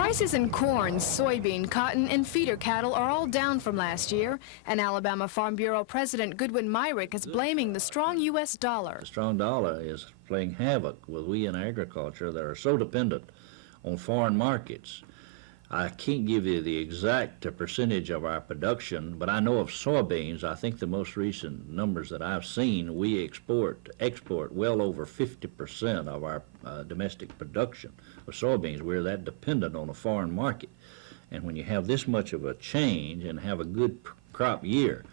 Prices in corn, soybean, cotton, and feeder cattle are all down from last year, and Alabama Farm Bureau President Goodwin Myrick is blaming the strong U.S. dollar. The strong dollar is playing havoc with we in agriculture that are so dependent on foreign markets. I can't give you the exact percentage of our production, but I know of soybeans. I think the most recent numbers that I've seen, we export well over 50% of our domestic production of soybeans. We're that dependent on a foreign market. And when you have this much of a change and have a good crop year,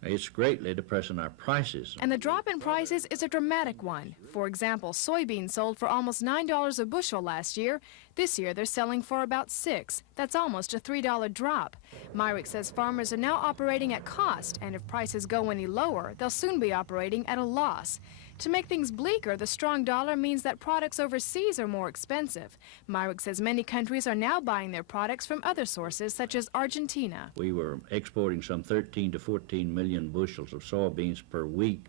it's greatly depressing our prices. And the drop in prices is a dramatic one. For example, soybeans sold for almost $9 a bushel last year. This year, they're selling for about $6. That's almost a $3 drop. Myrick says farmers are now operating at cost, and if prices go any lower, they'll soon be operating at a loss. To make things bleaker, the strong dollar means that products overseas are more expensive. Myrick says many countries are now buying their products from other sources, such as Argentina. We were exporting some 13 to 14 million bushels of soybeans per week,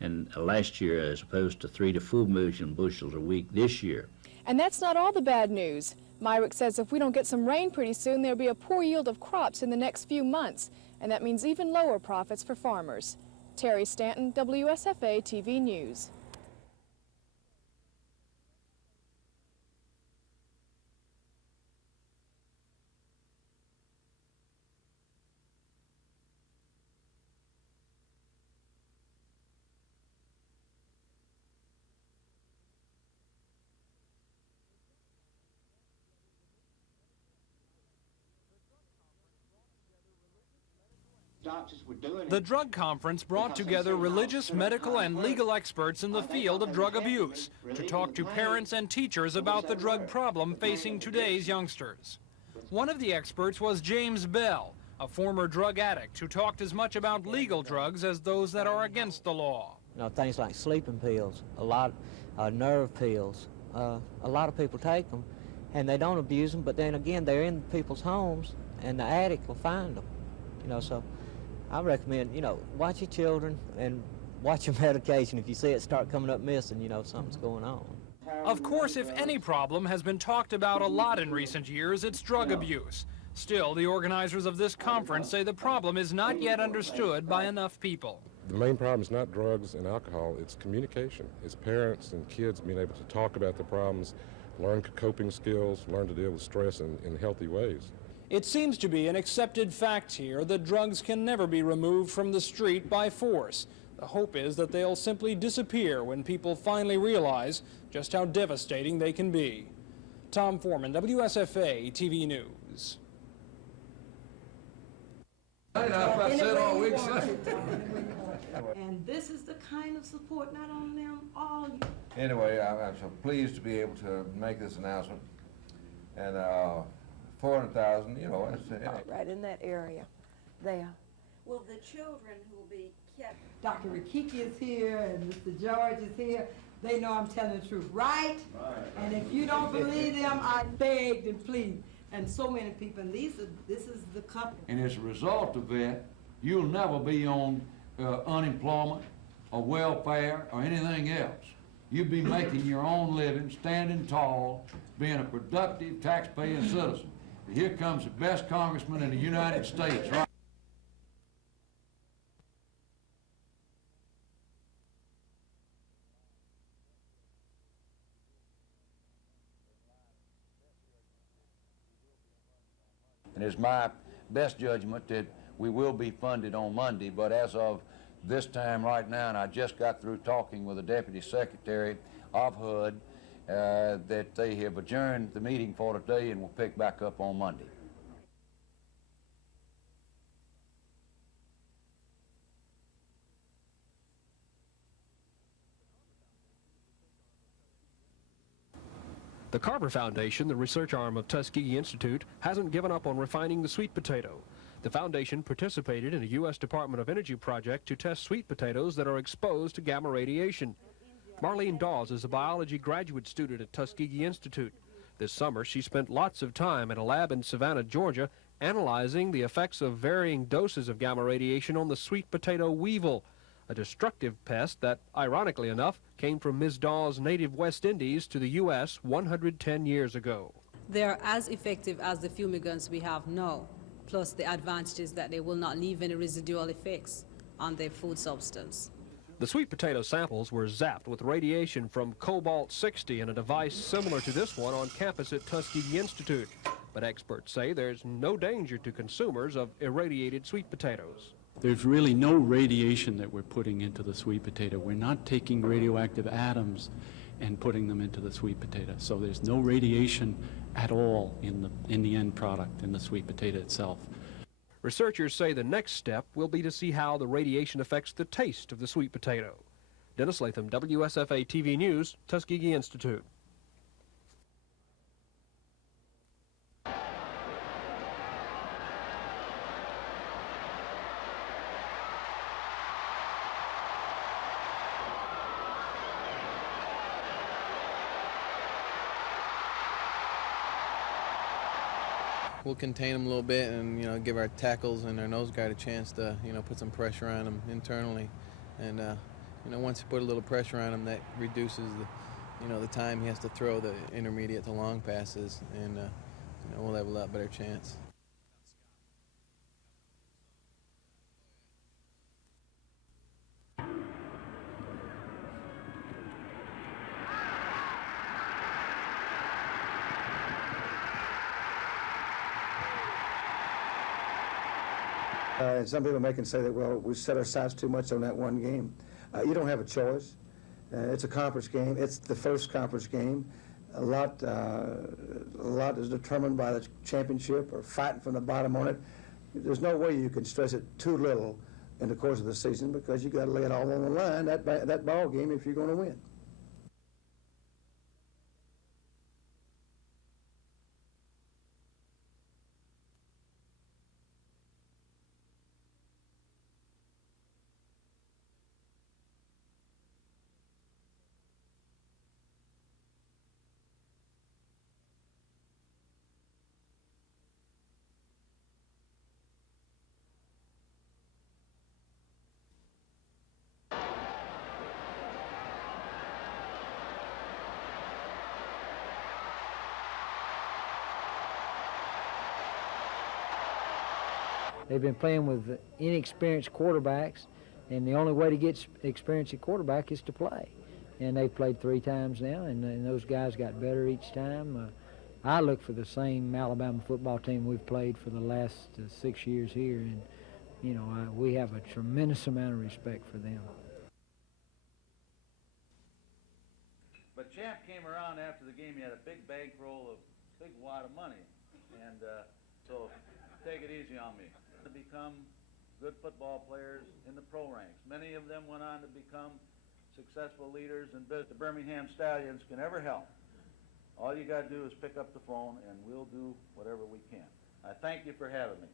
and last year as opposed to 3 to 4 million bushels a week this year. And that's not all the bad news. Myrick says if we don't get some rain pretty soon, there'll be a poor yield of crops in the next few months, and that means even lower profits for farmers. Terry Stanton, WSFA TV News. The drug conference brought together religious, medical, and legal experts in the field of drug abuse to talk to parents and teachers about the drug problem facing today's youngsters. One of the experts was James Bell, a former drug addict who talked as much about legal drugs as those that are against the law. You know, things like sleeping pills, a lot nerve pills. A lot of people take them, and they don't abuse them, but then again, they're in people's homes, and the addict will find them. You know, so I recommend, you know, watch your children and watch your medication. If you see it start coming up missing, you know something's going on. Of course, if any problem has been talked about a lot in recent years, it's drug abuse. Still, the organizers of this conference say the problem is not yet understood by enough people. The main problem is not drugs and alcohol, it's communication. It's parents and kids being able to talk about the problems, learn coping skills, learn to deal with stress in healthy ways. It seems to be an accepted fact here that drugs can never be removed from the street by force. The hope is that they'll simply disappear when people finally realize just how devastating they can be. Tom Foreman, WSFA TV News. And this is the kind of support not only them, all you. Anyway, I'm so pleased to be able to make this announcement. And 400,000, you know, right in that area there. Well, the children who will be kept. Dr. Rikiki is here and Mr. George is here. They know I'm telling the truth, right? Right. And if you don't believe them, I begged and pleaded. And so many people, and this is the couple. And as a result of that, you'll never be on unemployment or welfare or anything else. You'll be making your own living, standing tall, being a productive, tax-paying citizen. Here comes the best congressman in the United States, right? And it's my best judgment that we will be funded on Monday, but as of this time right now, and I just got through talking with the Deputy Secretary of HUD, that they have adjourned the meeting for today and will pick back up on Monday. The Carver Foundation, the research arm of Tuskegee Institute, hasn't given up on refining the sweet potato. The foundation participated in a U.S. Department of Energy project to test sweet potatoes that are exposed to gamma radiation. Marlene Dawes is a biology graduate student at Tuskegee Institute. This summer, she spent lots of time in a lab in Savannah, Georgia, analyzing the effects of varying doses of gamma radiation on the sweet potato weevil, a destructive pest that, ironically enough, came from Ms. Dawes' native West Indies to the U.S. 110 years ago. They're as effective as the fumigants we have now, plus the advantage is that they will not leave any residual effects on the food substance. The sweet potato samples were zapped with radiation from cobalt-60 in a device similar to this one on campus at Tuskegee Institute. But experts say there's no danger to consumers of irradiated sweet potatoes. There's really no radiation that we're putting into the sweet potato. We're not taking radioactive atoms and putting them into the sweet potato. So there's no radiation at all in the end product, in the sweet potato itself. Researchers say the next step will be to see how the radiation affects the taste of the sweet potato. Dennis Latham, WSFA TV News, Tuskegee Institute. We'll contain them a little bit and, give our tackles and our nose guard a chance to, put some pressure on them internally. And, once you put a little pressure on him, that reduces the time he has to throw the intermediate to long passes, and, we'll have a lot better chance. And some people can say that, well, we set our sights too much on that one game. You don't have a choice. It's a conference game. It's the first conference game. A lot is determined by the championship or fighting from the bottom on it. There's no way you can stress it too little in the course of the season, because you got to lay it all on the line, that ball game, if you're going to win. They've been playing with inexperienced quarterbacks, and the only way to get experience at quarterback is to play. And they've played 3 times now, and those guys got better each time. I look for the same Alabama football team we've played for the last 6 years here, and we have a tremendous amount of respect for them. But Champ came around after the game. He had a big bankroll, a big wad of money, and so take it easy on me. To become good football players in the pro ranks. Many of them went on to become successful leaders in business. The Birmingham Stallions can ever help. All you got to do is pick up the phone, and we'll do whatever we can. I thank you for having me.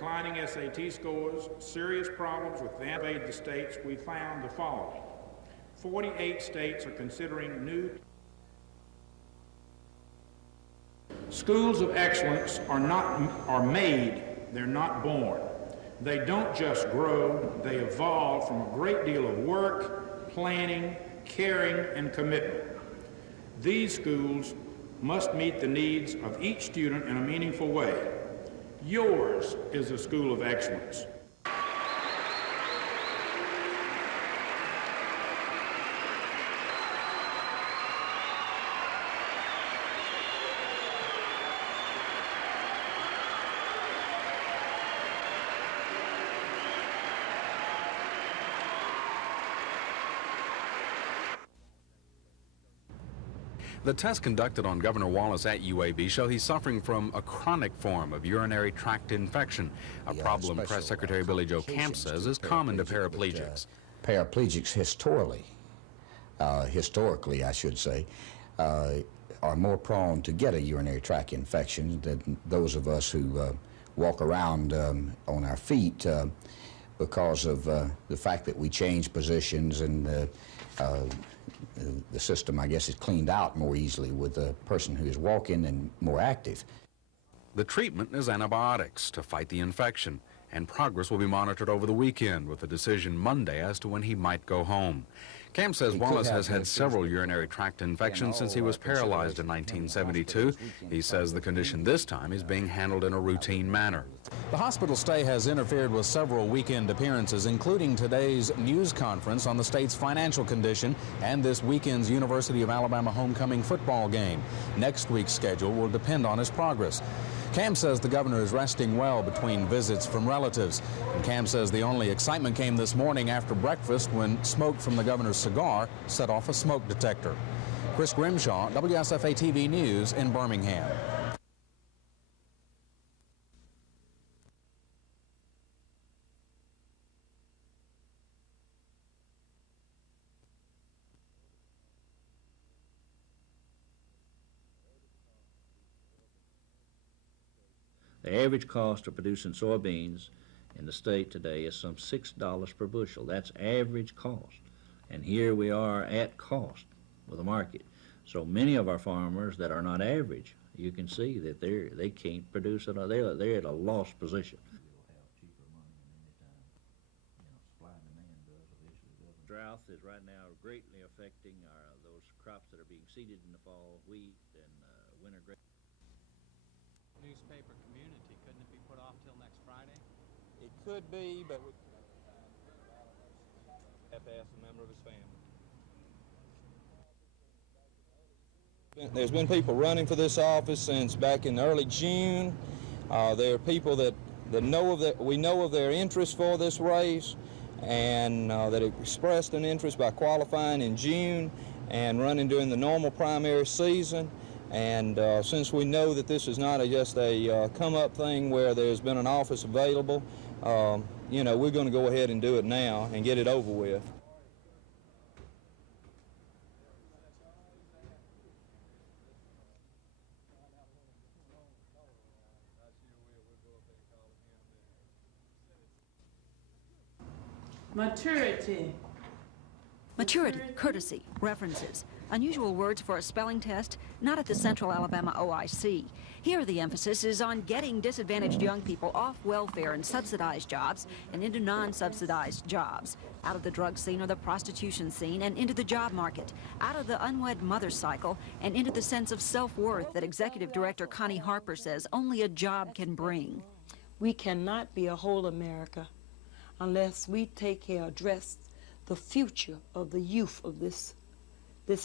declining SAT scores, serious problems with the invade the states, we found the following. 48 states are considering new. Schools of excellence are made, they're not born. They don't just grow, they evolve from a great deal of work, planning, caring, and commitment. These schools must meet the needs of each student in a meaningful way. Yours is a school of excellence. The tests conducted on Governor Wallace at UAB show he's suffering from a chronic form of urinary tract infection, a problem Press Secretary Billy Joe Camp says is common to paraplegics. Paraplegics historically I should say, are more prone to get a urinary tract infection than those of us who walk around on our feet because of the fact that we change positions and the system, I guess, is cleaned out more easily with a person who is walking and more active. The treatment is antibiotics to fight the infection, and progress will be monitored over the weekend with a decision Monday as to when he might go home. Camp says Wallace has had several urinary tract infections since he was paralyzed in 1972. He says the condition this time is being handled in a routine manner. The hospital stay has interfered with several weekend appearances, including today's news conference on the state's financial condition and this weekend's University of Alabama homecoming football game. Next week's schedule will depend on his progress. Cam says the governor is resting well between visits from relatives. And Cam says the only excitement came this morning after breakfast when smoke from the governor's cigar set off a smoke detector. Chris Grimshaw, WSFA TV News in Birmingham. The average cost of producing soybeans in the state today is some $6 per bushel. That's average cost. And here we are at cost with the market. So many of our farmers that are not average, you can see that they can't produce it. They're at a lost position. Drought is right now greatly affecting those crops that are being seeded in the fall, wheat and winter grapes. Newspaper community, couldn't it be put off till next Friday? It could be, but we have to ask a member of his family. There's been people running for this office since back in early June. There are people that we know of their interest for this race and that have expressed an interest by qualifying in June and running during the normal primary season. And since we know that this is not just a come-up thing where there's been an office available, you know, we're going to go ahead and do it now and get it over with. Maturity. Maturity, courtesy, references. Unusual words for a spelling test, not at the Central Alabama OIC. Here the emphasis is on getting disadvantaged young people off welfare and subsidized jobs and into non-subsidized jobs, out of the drug scene or the prostitution scene and into the job market, out of the unwed mother cycle and into the sense of self-worth that Executive Director Connie Harper says only a job can bring. We cannot be a whole America unless we take care, address the future of the youth of this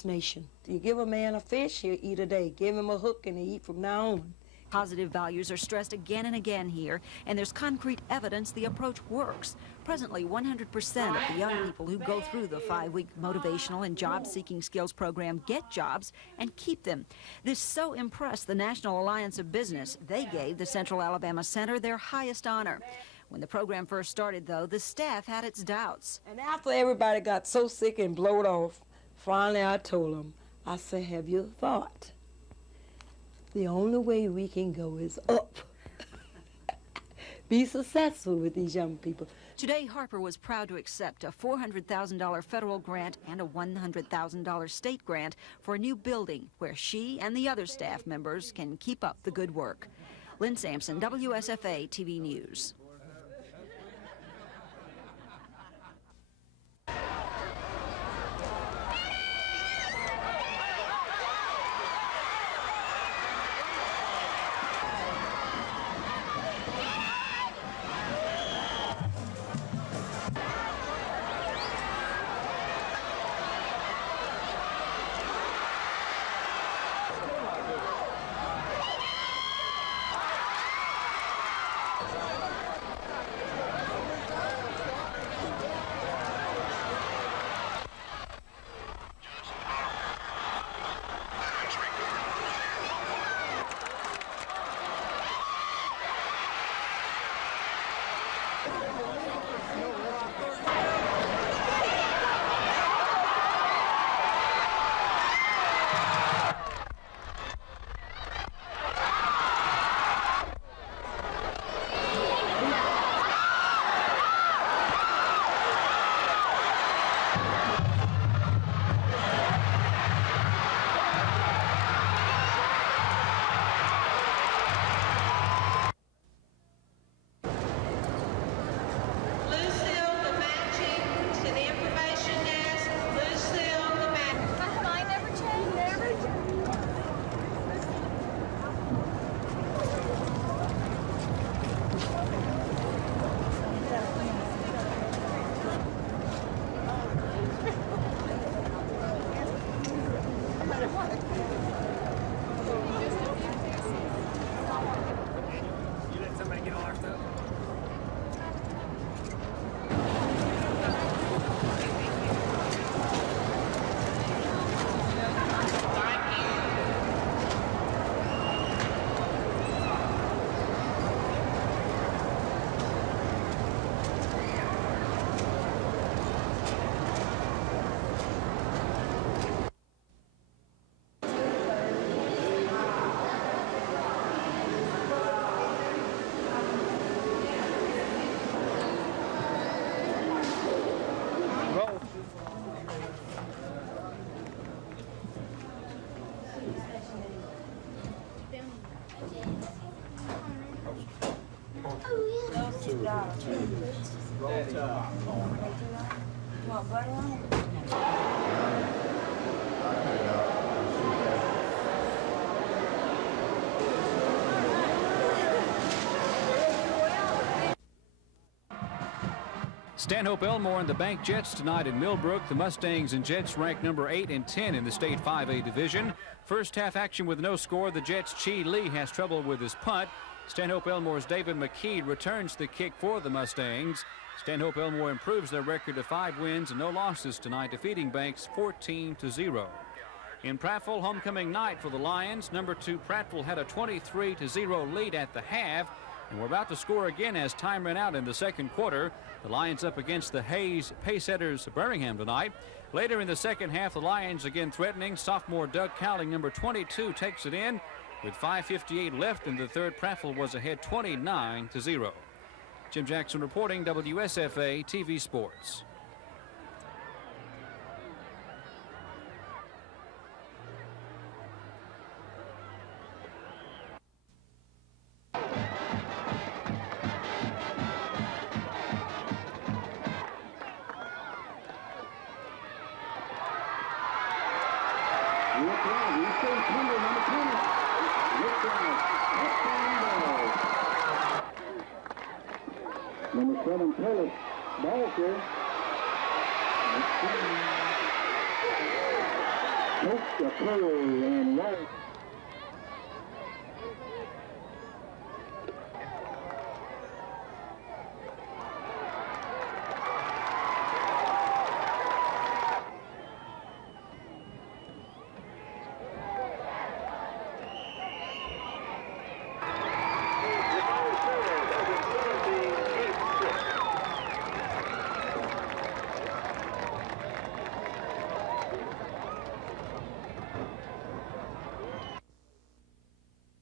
nation. You give a man a fish, he'll eat a day. Give him a hook and he'll eat from now on. Positive values are stressed again and again here, and there's concrete evidence the approach works. Presently, 100% of the young people who go through the 5-week motivational and job-seeking skills program get jobs and keep them. This so impressed the National Alliance of Business, they gave the Central Alabama Center their highest honor. When the program first started, though, the staff had its doubts. And after everybody got so sick and blowed off, finally I told them, I said, have you thought? The only way we can go is up. be successful with these young people. Today, Harper was proud to accept a $400,000 federal grant and a $100,000 state grant for a new building where she and the other staff members can keep up the good work. Lynn Sampson, WSFA TV News. Stanhope Elmore and the Bank Jets tonight in Millbrook. The Mustangs and Jets ranked number 8 and 10 in the state 5A division. First half action with no score. The Jets' Chi Lee has trouble with his punt. Stanhope Elmore's David McKee returns the kick for the Mustangs. Stanhope Elmore improves their record to 5 wins and no losses tonight, defeating Banks 14-0. In Prattville, homecoming night for the Lions. Number 2 Prattville had a 23-0 lead at the half, and we're about to score again as time ran out in the second quarter. The Lions up against the Hayes Pacesetters Birmingham tonight. Later in the second half, the Lions again threatening. Sophomore Doug Cowling, number 22, takes it in. With 5:58 left in the third, Prattville was ahead 29-0. Jim Jackson reporting, WSFA TV Sports. Number 7, Taylor Balker. Takes the play and right.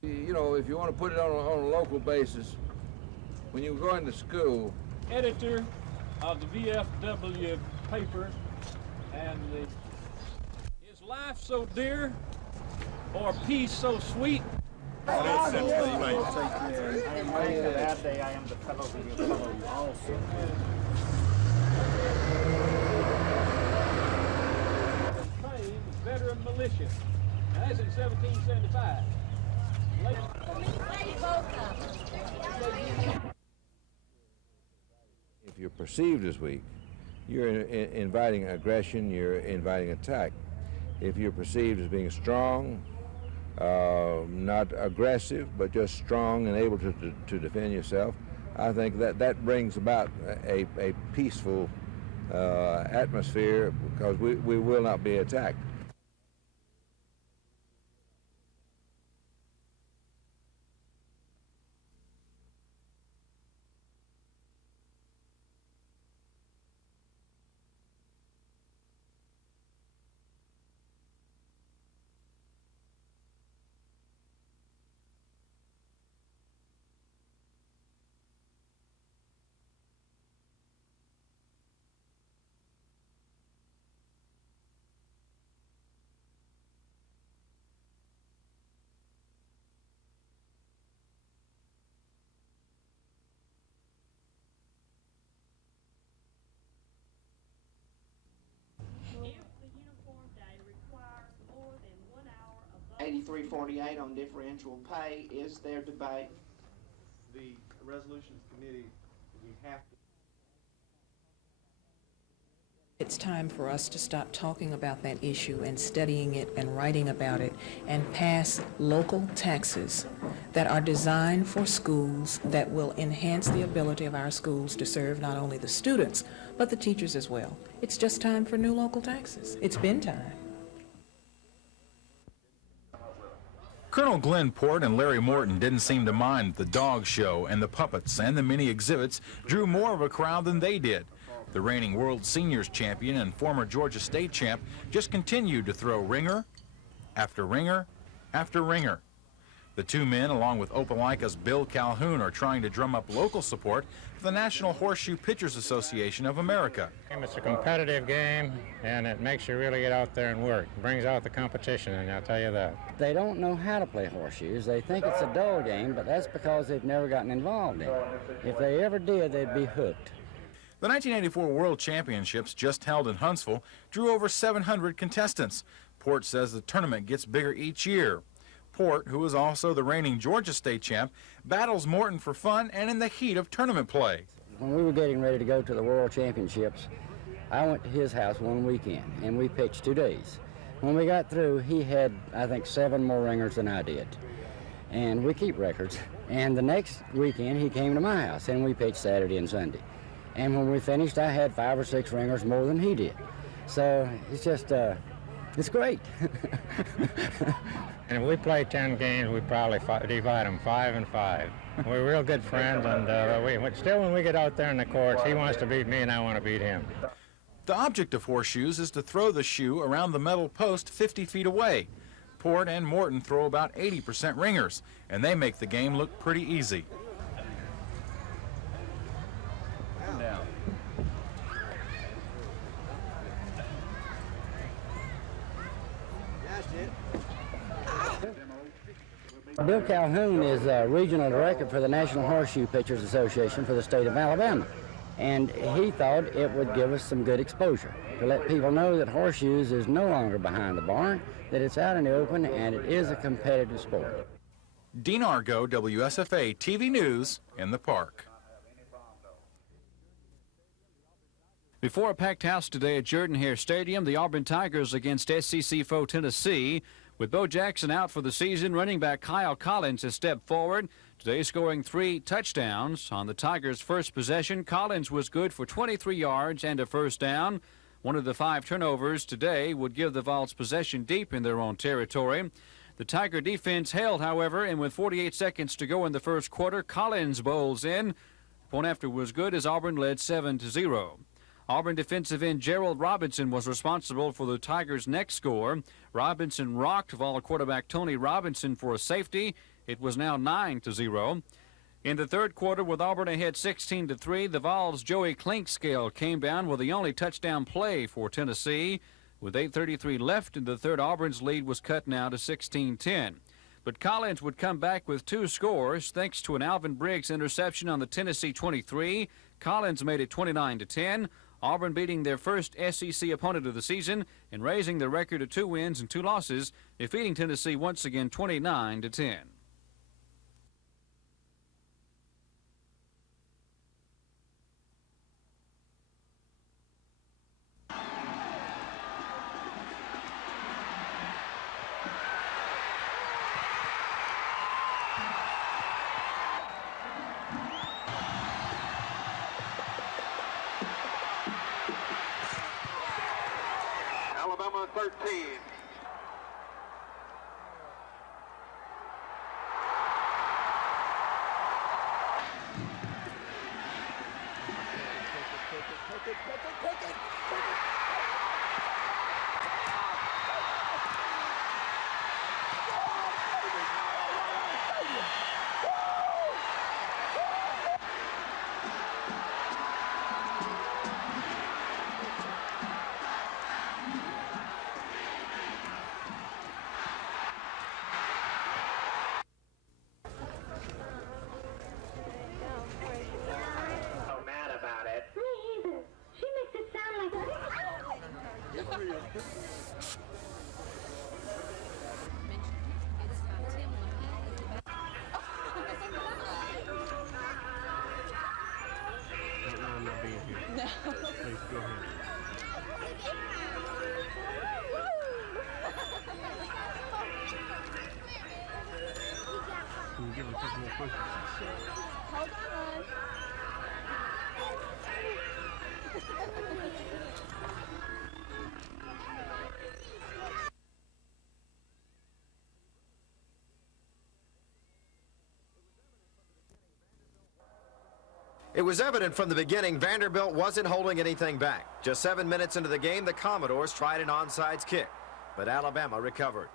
You know, if you want to put it on a local basis, when you were going to school? Editor of the VFW paper, and is life so dear or peace so sweet? That day I am the fellow of your fellow also. Veteran militia. Now, that's in 1775. If you're perceived as weak, you're inviting aggression, you're inviting attack. If you're perceived as being strong, not aggressive, but just strong and able to defend yourself, I think that brings about a peaceful atmosphere, because we will not be attacked. $83.48 on differential pay. Is there debate? The resolutions committee, we have to. It's time for us to stop talking about that issue and studying it and writing about it and pass local taxes that are designed for schools that will enhance the ability of our schools to serve not only the students, but the teachers as well. It's just time for new local taxes. It's been time. Colonel Glenn Port and Larry Morton didn't seem to mind the dog show, and the puppets and the mini exhibits drew more of a crowd than they did. The reigning World Seniors champion and former Georgia State champ just continued to throw ringer after ringer after ringer. The two men, along with Opelika's Bill Calhoun, are trying to drum up local support for the National Horseshoe Pitchers Association of America. It's a competitive game, and it makes you really get out there and work. It brings out the competition, and I'll tell you that. They don't know how to play horseshoes. They think it's a dull game, but that's because they've never gotten involved in it. If they ever did, they'd be hooked. The 1984 World Championships, just held in Huntsville, drew over 700 contestants. Port says the tournament gets bigger each year. Port, who is also the reigning Georgia State champ, battles Morton for fun and in the heat of tournament play. When we were getting ready to go to the World Championships, I went to his house one weekend, and we pitched 2 days. When we got through, he had, I think, 7 more ringers than I did. And we keep records. And the next weekend, he came to my house, and we pitched Saturday and Sunday. And when we finished, I had 5 or 6 ringers more than he did. So it's just, it's great. And if we play 10 games, we probably divide them 5 and 5. We're real good friends, and still when we get out there in the courts, he wants to beat me and I want to beat him. The object of horseshoes is to throw the shoe around the metal post 50 feet away. Port and Morton throw about 80% ringers, and they make the game look pretty easy. Bill Calhoun is regional director for the National Horseshoe Pitchers Association for the state of Alabama. And he thought it would give us some good exposure to let people know that horseshoes is no longer behind the barn, that it's out in the open, and it is a competitive sport. Dean Argo, WSFA TV News in the park. Before a packed house today at Jordan-Hare Stadium, the Auburn Tigers against SCC foe Tennessee. With Bo Jackson out for the season, running back Kyle Collins has stepped forward, today scoring 3 touchdowns. On the Tigers' first possession, Collins was good for 23 yards and a first down. One of the 5 turnovers today would give the Vols possession deep in their own territory. The Tiger defense held, however, and with 48 seconds to go in the first quarter, Collins bowls in. Point after was good as Auburn led 7-0. Auburn defensive end Gerald Robinson was responsible for the Tigers' next score. Robinson rocked Vol quarterback Tony Robinson for a safety. It was now 9-0. In the third quarter, with Auburn ahead 16-3, the Vols' Joey Clinkscale came down with the only touchdown play for Tennessee. With 8:33 left in the third, Auburn's lead was cut now to 16-10. But Collins would come back with 2 scores thanks to an Alvin Briggs interception on the Tennessee 23. Collins made it 29-10. Auburn beating their first SEC opponent of the season and raising their record to 2 wins and 2 losses, defeating Tennessee once again 29-10. Alabama 13. Please go ahead. Can you give him a couple more questions? Hold on. It was evident from the beginning Vanderbilt wasn't holding anything back. Just 7 minutes into the game, the Commodores tried an onside kick, but Alabama recovered.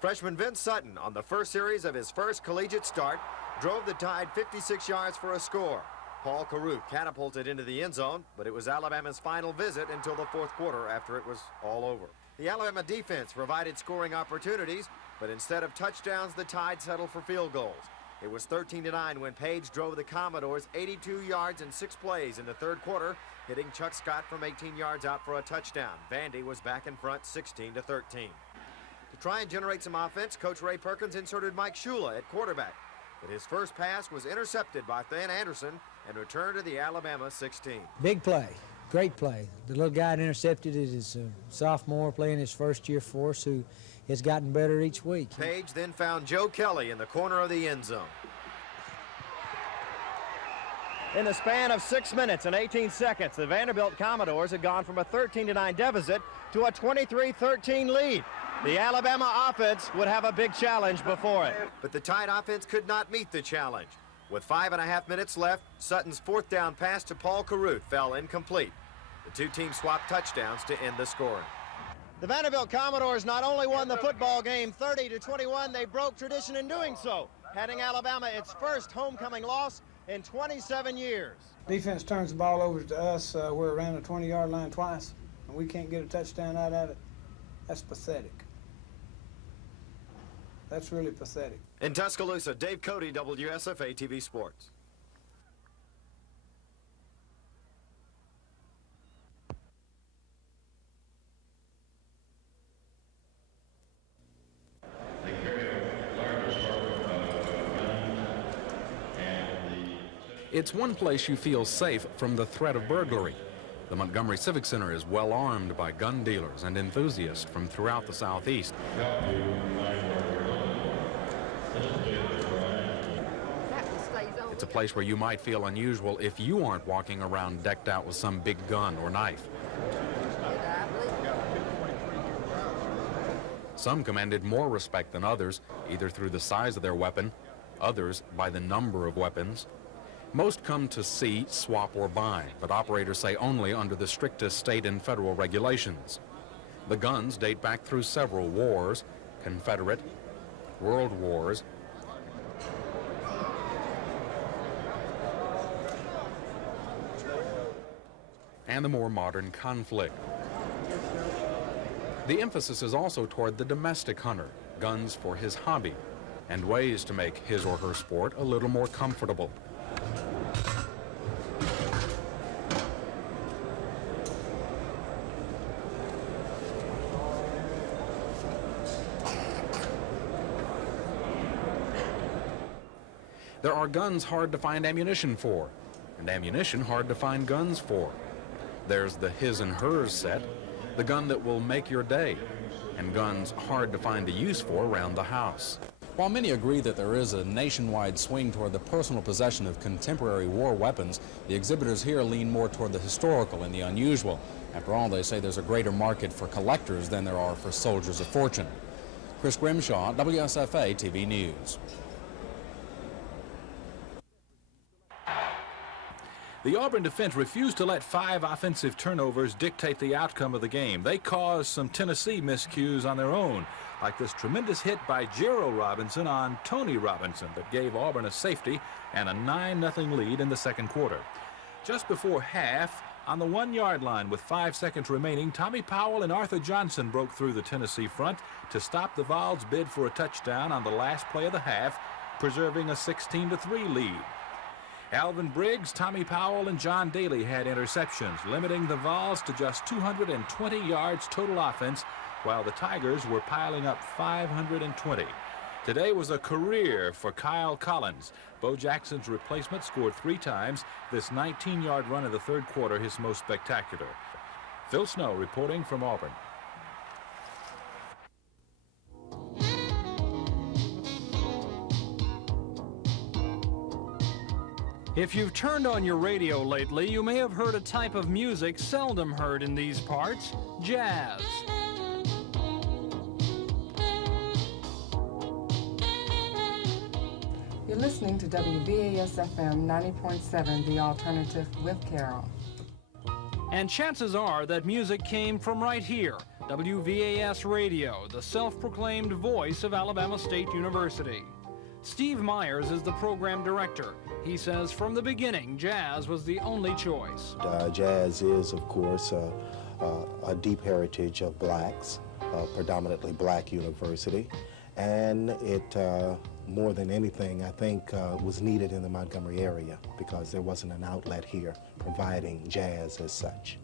Freshman Vince Sutton, on the first series of his first collegiate start, drove the Tide 56 yards for a score. Paul Carruth catapulted into the end zone, but it was Alabama's final visit until the fourth quarter after it was all over. The Alabama defense provided scoring opportunities, but instead of touchdowns, the Tide settled for field goals. It was 13-9 when Page drove the Commodores 82 yards in 6 plays in the third quarter, hitting Chuck Scott from 18 yards out for a touchdown. Vandy was back in front 16-13. To try and generate some offense, Coach Ray Perkins inserted Mike Shula at quarterback. But his first pass was intercepted by Than Anderson and returned to the Alabama 16. Big play. Great play. The little guy that intercepted it is a sophomore playing his first year for us who has gotten better each week. Page then found Joe Kelly in the corner of the end zone. In the span of 6 minutes and 18 seconds, the Vanderbilt Commodores had gone from a 13-9 deficit to a 23-13 lead. The Alabama offense would have a big challenge before it. But the Tide offense could not meet the challenge. With 5.5 minutes left, Sutton's fourth down pass to Paul Carruth fell incomplete. The two teams swapped touchdowns to end the scoring. The Vanderbilt Commodores not only won the football game 30-21, they broke tradition in doing so, handing Alabama its first homecoming loss in 27 years. Defense turns the ball over to us. We're around the 20-yard line twice, and we can't get a touchdown out of it. That's pathetic. That's really pathetic. In Tuscaloosa, Dave Cody, WSFA TV Sports. It's one place you feel safe from the threat of burglary. The Montgomery Civic Center is well armed by gun dealers and enthusiasts from throughout the Southeast. It's a place where you might feel unusual if you aren't walking around decked out with some big gun or knife. Some commanded more respect than others, either through the size of their weapon, others by the number of weapons. Most come to see, swap, or buy, but operators say only under the strictest state and federal regulations. The guns date back through several wars, Confederate, World Wars, and the more modern conflict. The emphasis is also toward the domestic hunter, guns for his hobby, and ways to make his or her sport a little more comfortable. There are guns hard to find ammunition for, and ammunition hard to find guns for. There's the his and hers set, the gun that will make your day, and guns hard to find a use for around the house. While many agree that there is a nationwide swing toward the personal possession of contemporary war weapons, the exhibitors here lean more toward the historical and the unusual. After all, they say there's a greater market for collectors than there are for soldiers of fortune. Chris Grimshaw, WSFA TV News. The Auburn defense refused to let 5 offensive turnovers dictate the outcome of the game. They caused some Tennessee miscues on their own, like this tremendous hit by Gerald Robinson on Tony Robinson that gave Auburn a safety and a 9-0 lead in the second quarter. Just before half, on the 1-yard line with 5 seconds remaining, Tommy Powell and Arthur Johnson broke through the Tennessee front to stop the Vols' bid for a touchdown on the last play of the half, preserving a 16-3 lead. Alvin Briggs, Tommy Powell, and John Daly had interceptions, limiting the Vols to just 220 yards total offense, while the Tigers were piling up 520. Today was a career for Kyle Collins. Bo Jackson's replacement scored 3 times. This 19-yard run in the third quarter, his most spectacular. Phil Snow reporting from Auburn. If you've turned on your radio lately, you may have heard a type of music seldom heard in these parts, jazz. You're listening to WVAS-FM 90.7, The Alternative with Carol. And chances are that music came from right here, WVAS Radio, the self-proclaimed voice of Alabama State University. Steve Myers is the program director. He says from the beginning, jazz was the only choice. Jazz is, of course, a deep heritage of blacks, predominantly black university, and it, more than anything, I think, was needed in the Montgomery area because there wasn't an outlet here providing jazz as such.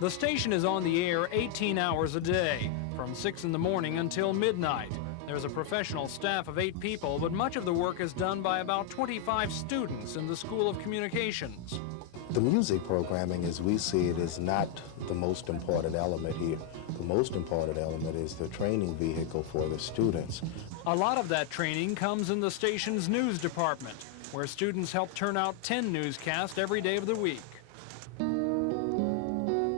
The station is on the air 18 hours a day, from 6 in the morning until midnight. There's a professional staff of 8 people, but much of the work is done by about 25 students in the School of Communications. The music programming, as we see it, is not the most important element here. The most important element is the training vehicle for the students. A lot of that training comes in the station's news department, where students help turn out 10 newscasts every day of the week.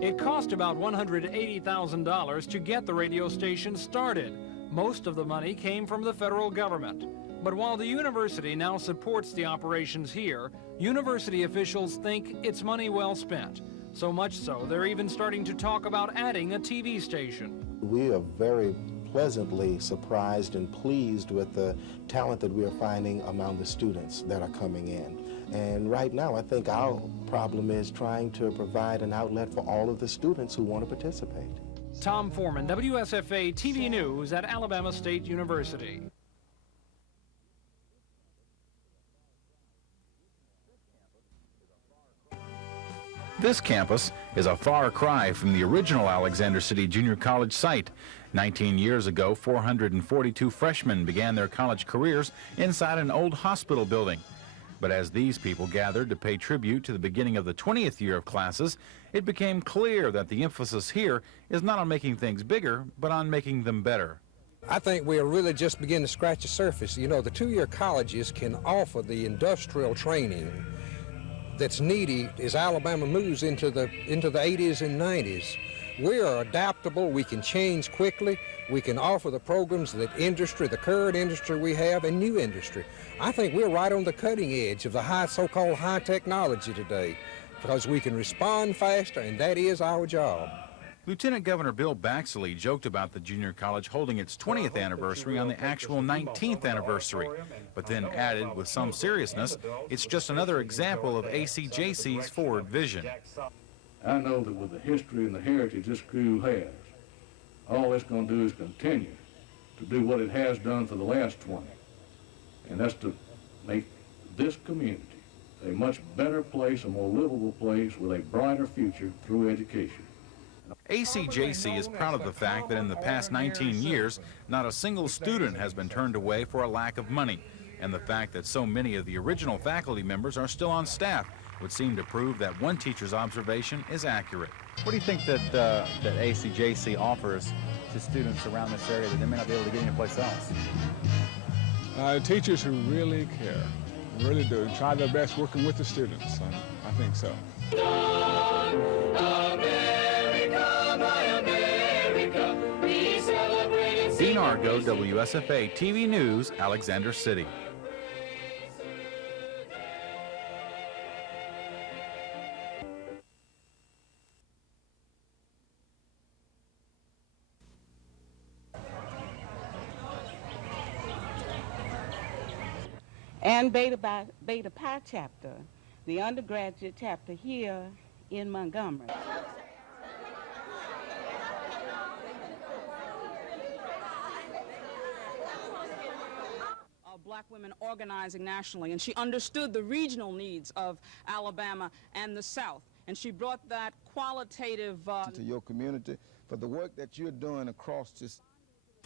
It cost about $180,000 to get the radio station started. Most of the money came from the federal government. But while the university now supports the operations here, university officials think it's money well spent. So much so, they're even starting to talk about adding a TV station. We are very pleasantly surprised and pleased with the talent that we are finding among the students that are coming in. And right now, I think our problem is trying to provide an outlet for all of the students who want to participate. Tom Foreman, WSFA TV News at Alabama State University. This campus is a far cry from the original Alexander City Junior College site. 19 years ago, 442 freshmen began their college careers inside an old hospital building. But as these people gathered to pay tribute to the beginning of the 20th year of classes, it became clear that the emphasis here is not on making things bigger, but on making them better. I think we'll really just begin to scratch the surface. You know, the 2-year colleges can offer the industrial training that's needed as Alabama moves into the 80s and 90s. We are adaptable. We can change quickly. We can offer the programs that industry, the current industry we have, and new industry. I think we're right on the cutting edge of the so-called high technology today because we can respond faster, and that is our job. Lieutenant Governor Bill Baxley joked about the junior college holding its 20th anniversary on the actual 19th anniversary, but then added with some seriousness, it's just another example of ACJC's forward vision. I know that with the history and the heritage this school has, all it's going to do is continue to do what it has done for the last 20, and that's to make this community a much better place, a more livable place with a brighter future through education. ACJC is proud of the fact that in the past 19 years, not a single student has been turned away for a lack of money, and the fact that so many of the original faculty members are still on staff would seem to prove that one teacher's observation is accurate. What do you think that that ACJC offers to students around this area that they may not be able to get anyplace else? Teachers who really care, really do, try their best working with the students. I think so. Dean Argo, WSFA TV News, Alexander City. And Beta Pi chapter, the undergraduate chapter here in Montgomery. Black women organizing nationally, and she understood the regional needs of Alabama and the South, and she brought that qualitative to your community for the work that you're doing across this.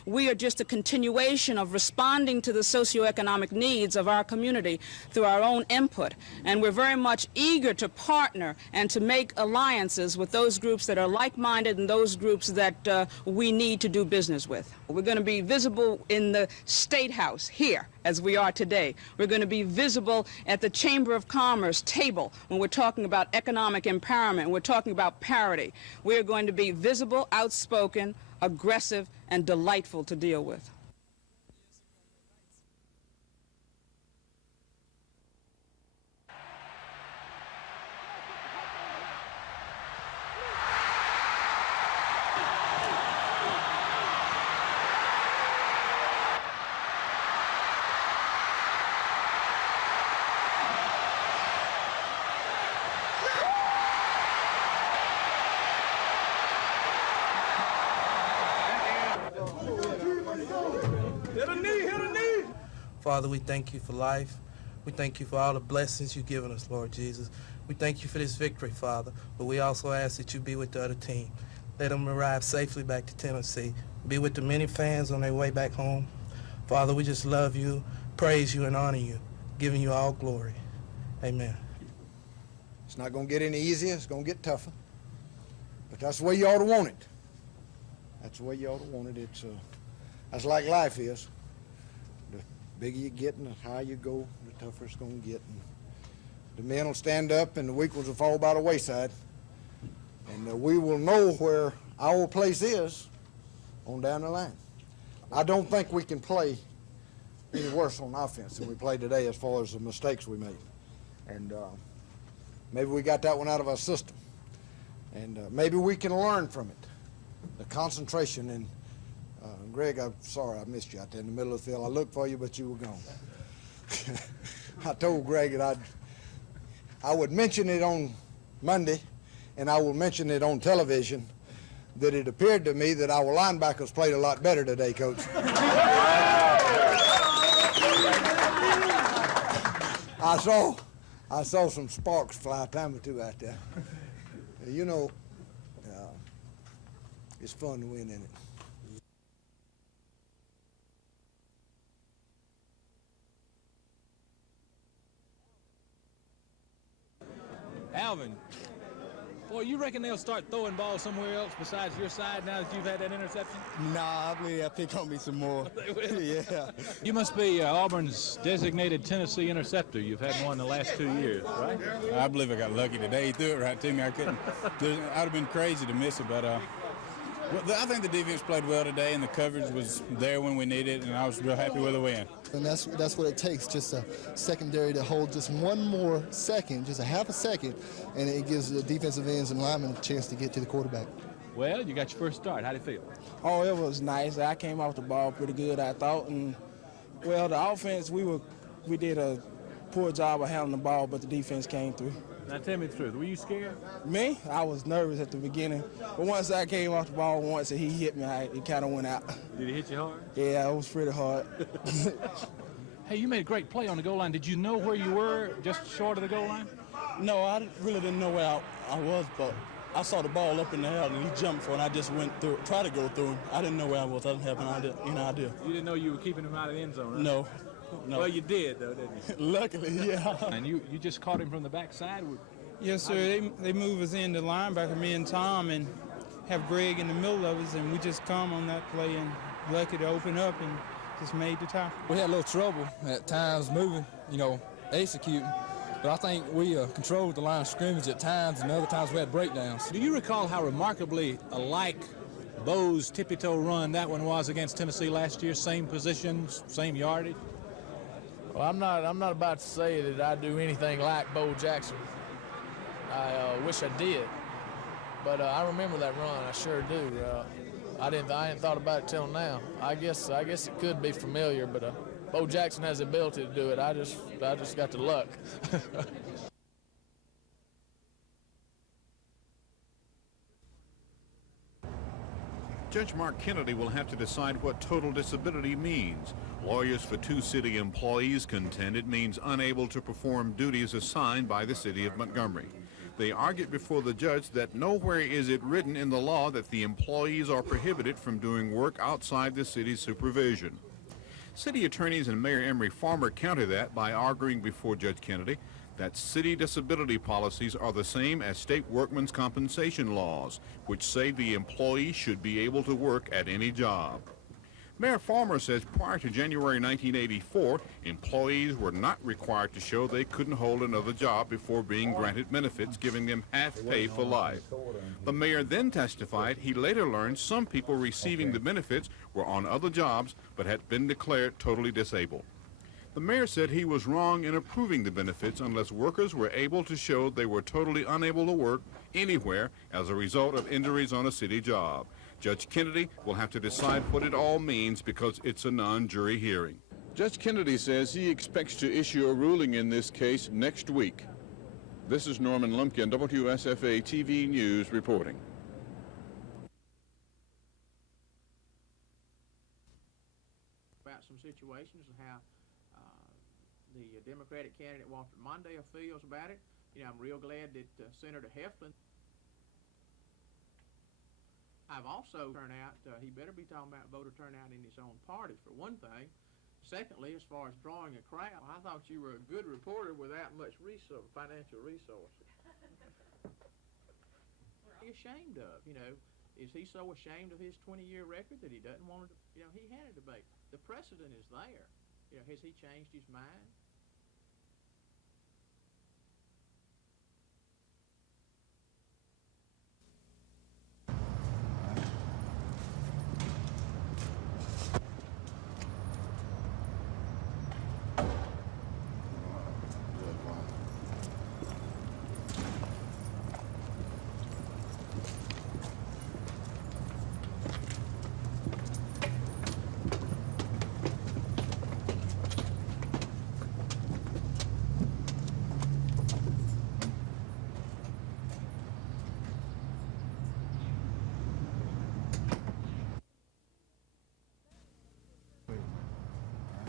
We are just a continuation of responding to the socioeconomic needs of our community through our own input, and we're very much eager to partner and to make alliances with those groups that are like-minded and those groups that we need to do business with. We're going to be visible in the State House here, as we are today. We're going to be visible at the Chamber of Commerce table when we're talking about economic empowerment, we're talking about parity. We're going to be visible, outspoken, aggressive, and delightful to deal with. Father, we thank you for life. We thank you for all the blessings you've given us, Lord Jesus. We thank you for this victory, Father, but we also ask that you be with the other team. Let them arrive safely back to Tennessee. Be with the many fans on their way back home. Father, we just love you, praise you, and honor you, giving you all glory. Amen. It's not going to get any easier. It's going to get tougher. But that's the way you ought to want it. That's the way you ought to want it. That's like life is. The bigger you get and the higher you go, the tougher it's going to get. And the men will stand up and the weak ones will fall by the wayside. And we will know where our place is on down the line. I don't think we can play any worse on offense than we played today as far as the mistakes we made. And maybe we got that one out of our system. And maybe we can learn from it. The concentration and Greg, I'm sorry I missed you out there in the middle of the field. I looked for you, but you were gone. I told Greg that I would mention it on Monday, and I will mention it on television, that it appeared to me that our linebackers played a lot better today, Coach. I saw some sparks fly a time or two out there. You know, it's fun to win, isn't it? Alvin, boy, you reckon they'll start throwing balls somewhere else besides your side now that you've had that interception? Nah, I believe they'll pick on me some more. Yeah. You must be Auburn's designated Tennessee interceptor. You've had one the last 2 years, right? I believe I got lucky today. He threw it right to me. I couldn't. I'd have been crazy to miss it, but I think the defense played well today, and the coverage was there when we needed it, and I was real happy with the win. And that's what it takes, just a secondary to hold just one more second, just a half a second, and it gives the defensive ends and linemen a chance to get to the quarterback. Well, you got your first start. How'd it feel? Oh, it was nice. I came off the ball pretty good, I thought. And, well, the offense, we did a poor job of handling the ball, but the defense came through. Now tell me the truth. Were you scared? Me? I was nervous at the beginning. But once I came off the ball once and he hit me, it kind of went out. Did he hit you hard? Yeah, it was pretty hard. Hey, you made a great play on the goal line. Did you know where you were just short of the goal line? No, I really didn't know where I was, but I saw the ball up in the air and he jumped for it and I just went through it, tried to go through him. I didn't know where I was. I didn't have an idea. You didn't know you were keeping him out of the end zone, right? No. Well, you did, though, didn't you? Luckily, yeah. And you just caught him from the backside? Yes, sir. They move us in the linebacker, me and Tom, and have Greg in the middle of us, and we just come on that play and lucky to open up and just made the tackle. We had a little trouble at times moving, executing. But I think we controlled the line of scrimmage at times, and other times we had breakdowns. Do you recall how remarkably alike Bo's tippy-toe run that one was against Tennessee last year? Same positions, same yardage? Well, I'm not about to say that I do anything like Bo Jackson. I wish I did, but I remember that run. I sure do. I hadn't thought about it till now. I guess it could be familiar, but Bo Jackson has the ability to do it. I just got the luck. Judge Mark Kennedy will have to decide what total disability means. Lawyers for two city employees contend it means unable to perform duties assigned by the city of Montgomery. They argued before the judge that nowhere is it written in the law that the employees are prohibited from doing work outside the city's supervision. City attorneys and Mayor Emery Farmer counter that by arguing before Judge Kennedy that city disability policies are the same as state workmen's compensation laws, which say the employee should be able to work at any job. Mayor Farmer says prior to January 1984, employees were not required to show they couldn't hold another job before being granted benefits, giving them half pay for life. The mayor then testified he later learned some people receiving the benefits were on other jobs but had been declared totally disabled. The mayor said he was wrong in approving the benefits unless workers were able to show they were totally unable to work anywhere as a result of injuries on a city job. Judge Kennedy will have to decide what it all means because it's a non-jury hearing. Judge Kennedy says he expects to issue a ruling in this case next week. This is Norman Lumpkin, WSFA TV News reporting. About some situations and how the Democratic candidate Walter Mondale feels about it. I'm real glad that Senator Heflin. I've also turned out, he better be talking about voter turnout in his own party, for one thing. Secondly, as far as drawing a crowd, I thought you were a good reporter without much financial resources. What are you ashamed of? Is he so ashamed of his 20-year record that he doesn't want to, he had a debate. The precedent is there. Has he changed his mind?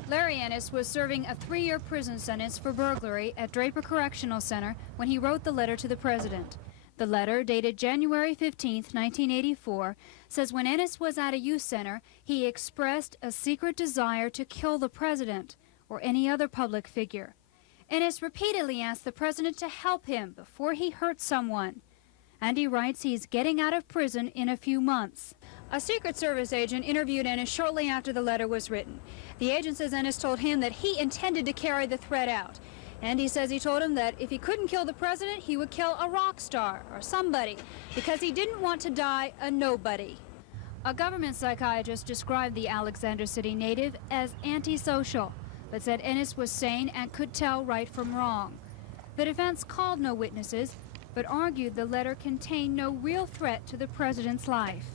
Larry Ennis was serving a 3-year prison sentence for burglary at Draper Correctional Center when he wrote the letter to the president. The letter, dated January 15, 1984, says when Ennis was at a youth center, he expressed a secret desire to kill the president or any other public figure. Ennis repeatedly asked the president to help him before he hurt someone. And he writes he's getting out of prison in a few months. A Secret Service agent interviewed Ennis shortly after the letter was written. The agent says Ennis told him that he intended to carry the threat out. And he says he told him that if he couldn't kill the president, he would kill a rock star or somebody because he didn't want to die a nobody. A government psychiatrist described the Alexander City native as antisocial, but said Ennis was sane and could tell right from wrong. The defense called no witnesses, but argued the letter contained no real threat to the president's life.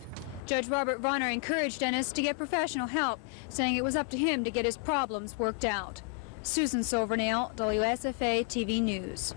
Judge Robert Varner encouraged Dennis to get professional help, saying it was up to him to get his problems worked out. Susan Silvernail, WSFA TV News.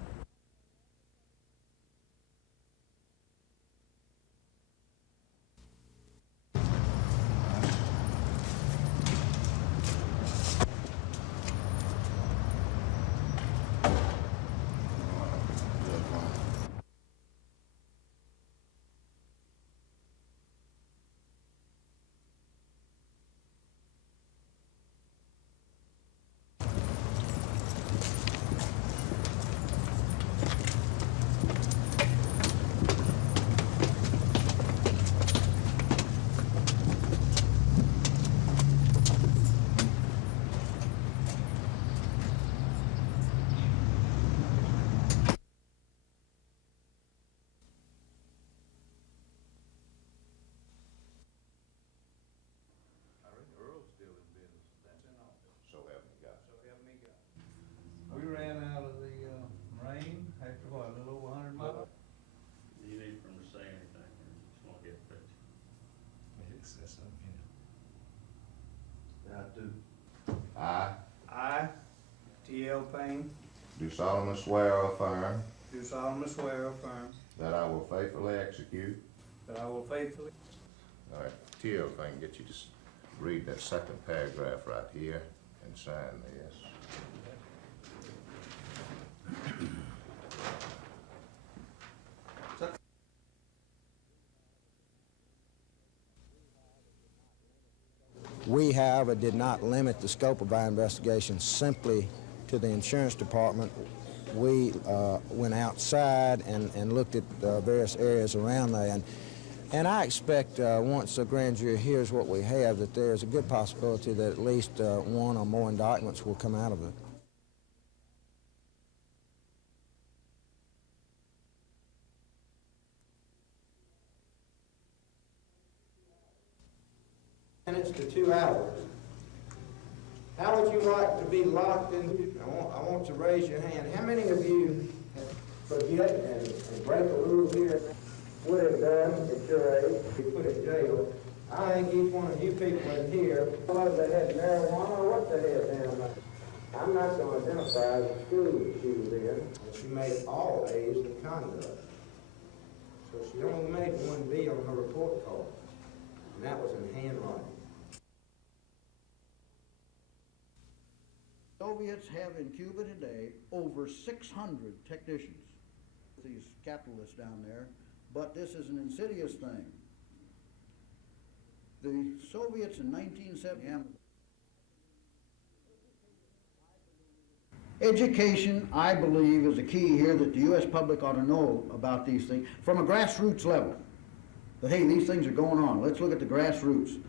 We ran out of the rain after what, a little over 100 miles? You need from to say anything, or you just want to get a picture. I, T.L. Payne, do solemnly swear or affirm do solemnly swear or affirm that I will faithfully execute. that I will faithfully. All right, T.L., if I can get you to read that second paragraph right here and sign this. We, however, did not limit the scope of our investigation simply to the insurance department. We went outside and looked at various areas around there. And I expect once the grand jury hears what we have, that there's a good possibility that at least one or more indictments will come out of it. Minutes to 2 hours. How would you like to be locked in? I want to raise your hand. How many of you forget and break a rule here would have done at your age to be put in jail? I think each one of you people in here, whether they had marijuana or what they had down there. I'm not going to identify the school that she was in. She made all A's in conduct. So she only made one B on her report card, and that was in handwriting. Soviets have in Cuba today over 600 technicians, these capitalists down there, but this is an insidious thing. The Soviets in 1970, education, I believe, is a key here that the U.S. public ought to know about these things from a grassroots level. But hey, these things are going on. Let's look at the grassroots.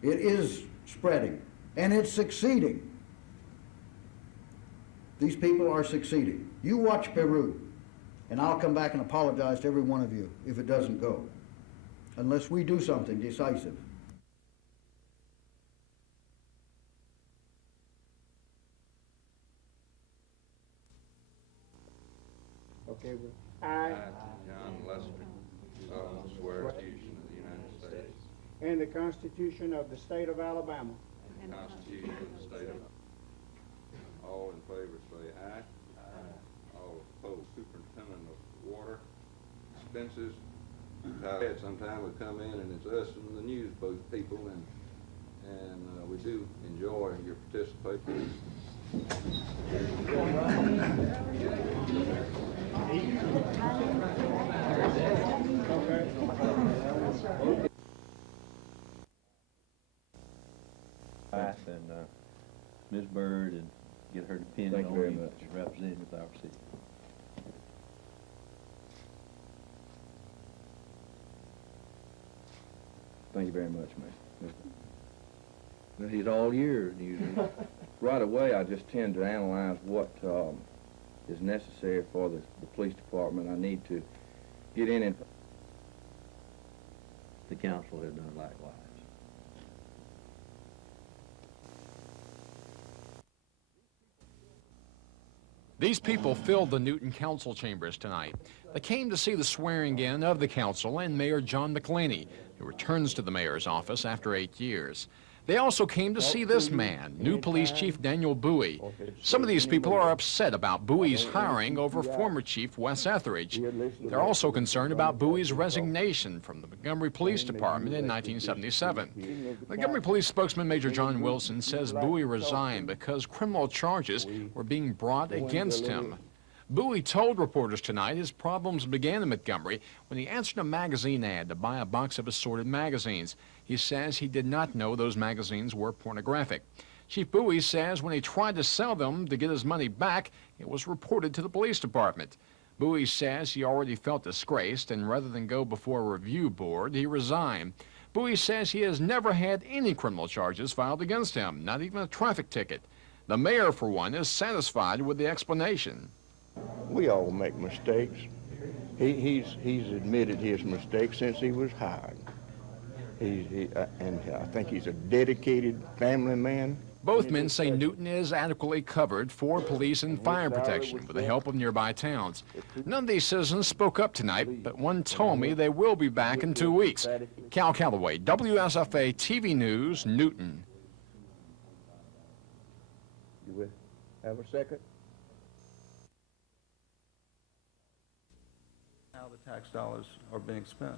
It is spreading, and it's succeeding. These people are succeeding. You watch Peru, and I'll come back and apologize to every one of you if it doesn't go, unless we do something decisive. Okay, I, John Lester, solemnly swear to the Constitution of the United States and the Constitution of the State of Alabama. and the Constitution of the State of All in favor say aye. Aye. All opposed. Superintendent of Water expenses. Sometime we come in and it's us and the news people, and we do enjoy your participation. And Ms. Bird, and get her dependent on you as representative of our city. Thank you very much, Mayor. He's all years usually. Right away, I just tend to analyze what is necessary for the police department. I need to get in and... The council has done likewise. These people filled the Newton council chambers tonight. They came to see the swearing in of the council and Mayor John McClaney, who returns to the mayor's office after 8 years. They also came to see this man, new Police Chief Daniel Bowie. Some of these people are upset about Bowie's hiring over former Chief Wes Etheridge. They're also concerned about Bowie's resignation from the Montgomery Police Department in 1977. Montgomery Police spokesman Major John Wilson says Bowie resigned because criminal charges were being brought against him. Bowie told reporters tonight his problems began in Montgomery when he answered a magazine ad to buy a box of assorted magazines. He says he did not know those magazines were pornographic. Chief Bowie says when he tried to sell them to get his money back, it was reported to the police department. Bowie says he already felt disgraced, and rather than go before a review board, he resigned. Bowie says he has never had any criminal charges filed against him, not even a traffic ticket. The mayor, for one, is satisfied with the explanation. We all make mistakes. He's admitted his mistakes since he was hired. And I think he's a dedicated family man. Both men say Newton is adequately covered for police and fire protection with the help of nearby towns. None of these citizens spoke up tonight, but one told me they will be back in 2 weeks. Cal Calloway, WSFA TV News, Newton. You will have a second? How the tax dollars are being spent.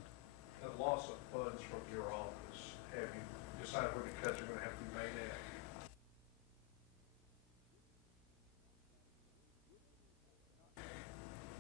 The loss of funds from your office, have you decided where the cuts are going to have to be made at?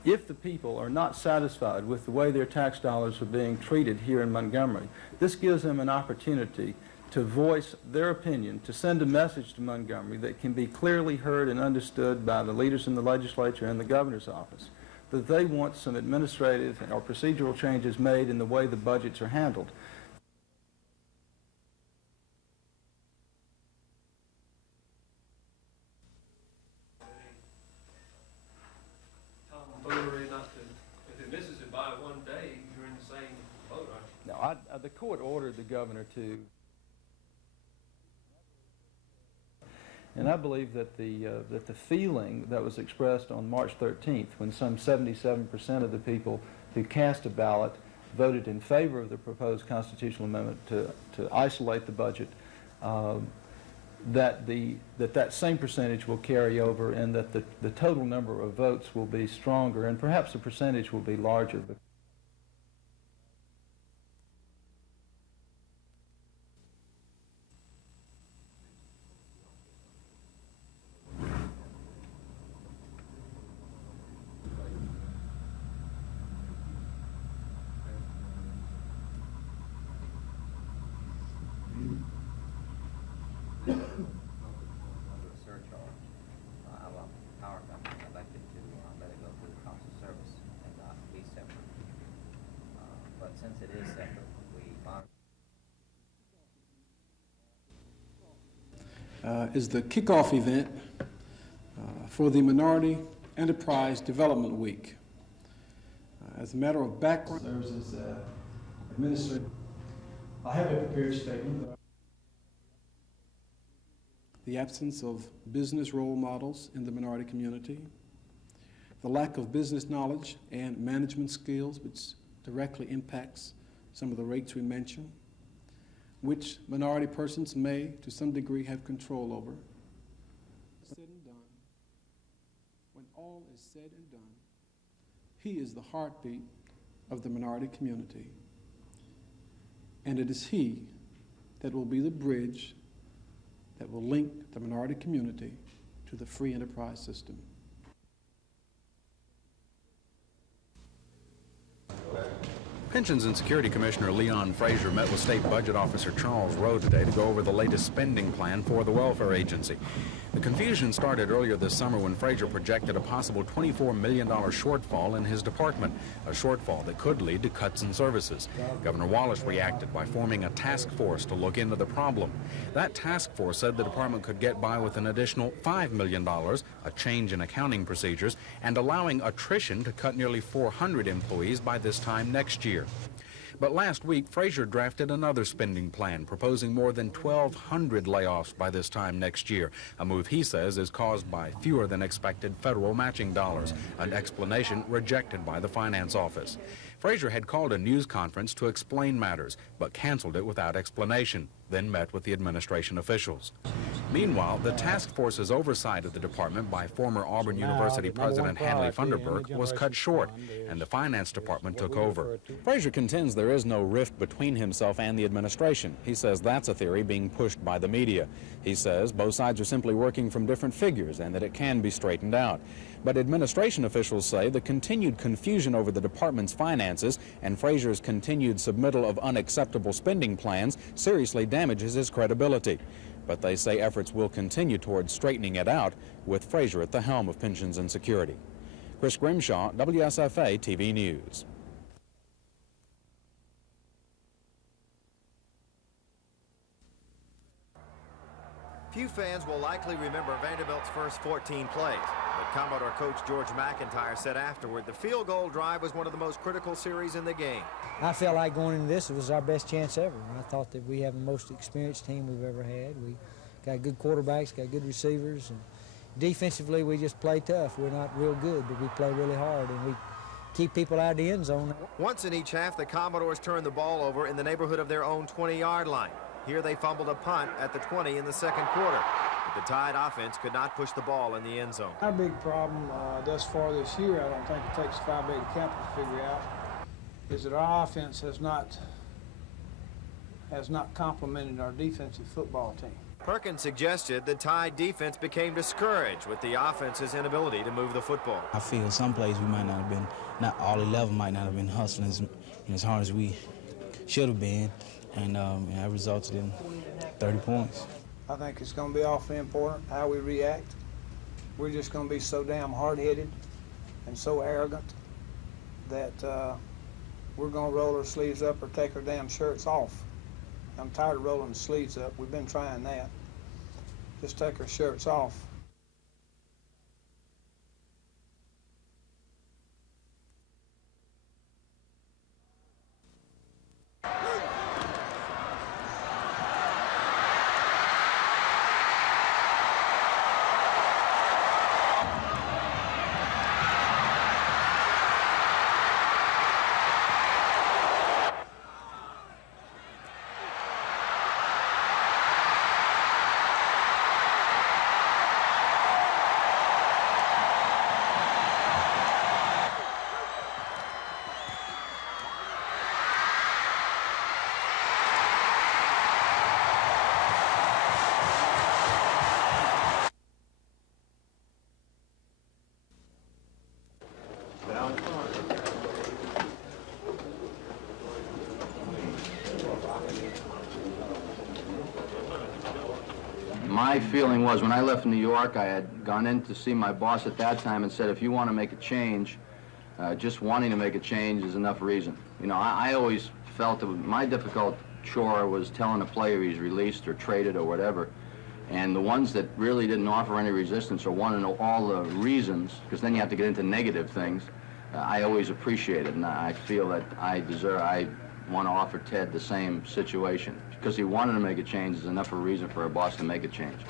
If the people are not satisfied with the way their tax dollars are being treated here in Montgomery, this gives them an opportunity to voice their opinion, to send a message to Montgomery that can be clearly heard and understood by the leaders in the legislature and the governor's office, that they want some administrative or procedural changes made in the way the budgets are handled. Tomfoolery not to, if it misses it by one day, you're in the same boat, aren't you? Now, the court ordered the governor to, and I believe that the feeling that was expressed on March 13th, when some 77% of the people who cast a ballot voted in favor of the proposed constitutional amendment to isolate the budget, that same percentage will carry over, and that the total number of votes will be stronger, and perhaps the percentage will be larger. Is the kickoff event for the Minority Enterprise Development Week. As a matter of background, serves as administrator. I have a prepared statement. The absence of business role models in the minority community, the lack of business knowledge and management skills, which directly impacts some of the rates we mentioned, which minority persons may, to some degree, have control over. Said and done, when all is said and done, he is the heartbeat of the minority community. And it is he that will be the bridge that will link the minority community to the free enterprise system. Pensions and Security Commissioner Leon Frazier met with State Budget Officer Charles Rowe today to go over the latest spending plan for the welfare agency. The confusion started earlier this summer when Frazier projected a possible $24 million shortfall in his department, a shortfall that could lead to cuts in services. Governor Wallace reacted by forming a task force to look into the problem. That task force said the department could get by with an additional $5 million, a change in accounting procedures, and allowing attrition to cut nearly 400 employees by this time next year. But last week, Frazier drafted another spending plan, proposing more than 1,200 layoffs by this time next year, a move he says is caused by fewer than expected federal matching dollars, an explanation rejected by the Finance Office. Frazier had called a news conference to explain matters, but canceled it without explanation, then met with the administration officials. Meanwhile, the task force's oversight of the department by former Auburn University President Hanley Funderburk was cut short, and the Finance Department took over. Frazier contends there is no rift between himself and the administration. He says that's a theory being pushed by the media. He says both sides are simply working from different figures and that it can be straightened out. But administration officials say the continued confusion over the department's finances and Frazier's continued submittal of unacceptable spending plans seriously damages his credibility. But they say efforts will continue towards straightening it out with Frazier at the helm of Pensions and Security. Chris Grimshaw, WSFA TV News. Few fans will likely remember Vanderbilt's first 14 plays, but Commodore coach George McIntyre said afterward the field goal drive was one of the most critical series in the game. I felt like going into this, it was our best chance ever. I thought that we have the most experienced team we've ever had. We got good quarterbacks, got good receivers, and defensively we just play tough. We're not real good, but we play really hard, and we keep people out of the end zone. Once in each half, the Commodores turned the ball over in the neighborhood of their own 20-yard line. Here they fumbled a punt at the 20 in the second quarter. But the Tide offense could not push the ball in the end zone. Our big problem thus far this year, I don't think it takes Phi Beta Kappa to figure out, is that our offense has not complemented our defensive football team. Perkins suggested the Tide defense became discouraged with the offense's inability to move the football. I feel some plays we might not have been, not all 11 might not have been hustling as hard as we should have been. And that resulted in 30 points. I think it's going to be awfully important how we react. We're just going to be so damn hard-headed and so arrogant that we're going to roll our sleeves up or take our damn shirts off. I'm tired of rolling the sleeves up. We've been trying that. Just take our shirts off. My feeling was when I left New York, I had gone in to see my boss at that time and said, if you want to make a change, just wanting to make a change is enough reason. You know, I always felt that my difficult chore was telling a player he's released or traded or whatever. And the ones that really didn't offer any resistance or want to know all the reasons, because then you have to get into negative things, I always appreciate it. And I feel that I want to offer Ted the same situation. Because he wanted to make a change is enough of a reason for a boss to make a change.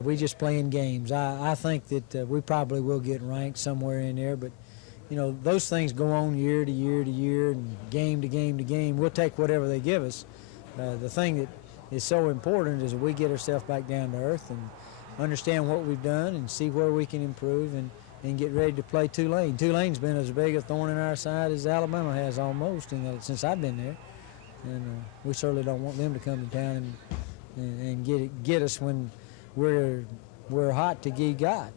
We just playing games. I think that we probably will get ranked somewhere in there, but you know, those things go on year to year to year and game to game to game. We'll take whatever they give us. The thing that is so important is that we get ourselves back down to earth and understand what we've done and see where we can improve and get ready to play Tulane. Tulane's been as big a thorn in our side as Alabama has almost since I've been there. And we certainly don't want them to come to town and get us when we're hot to get got.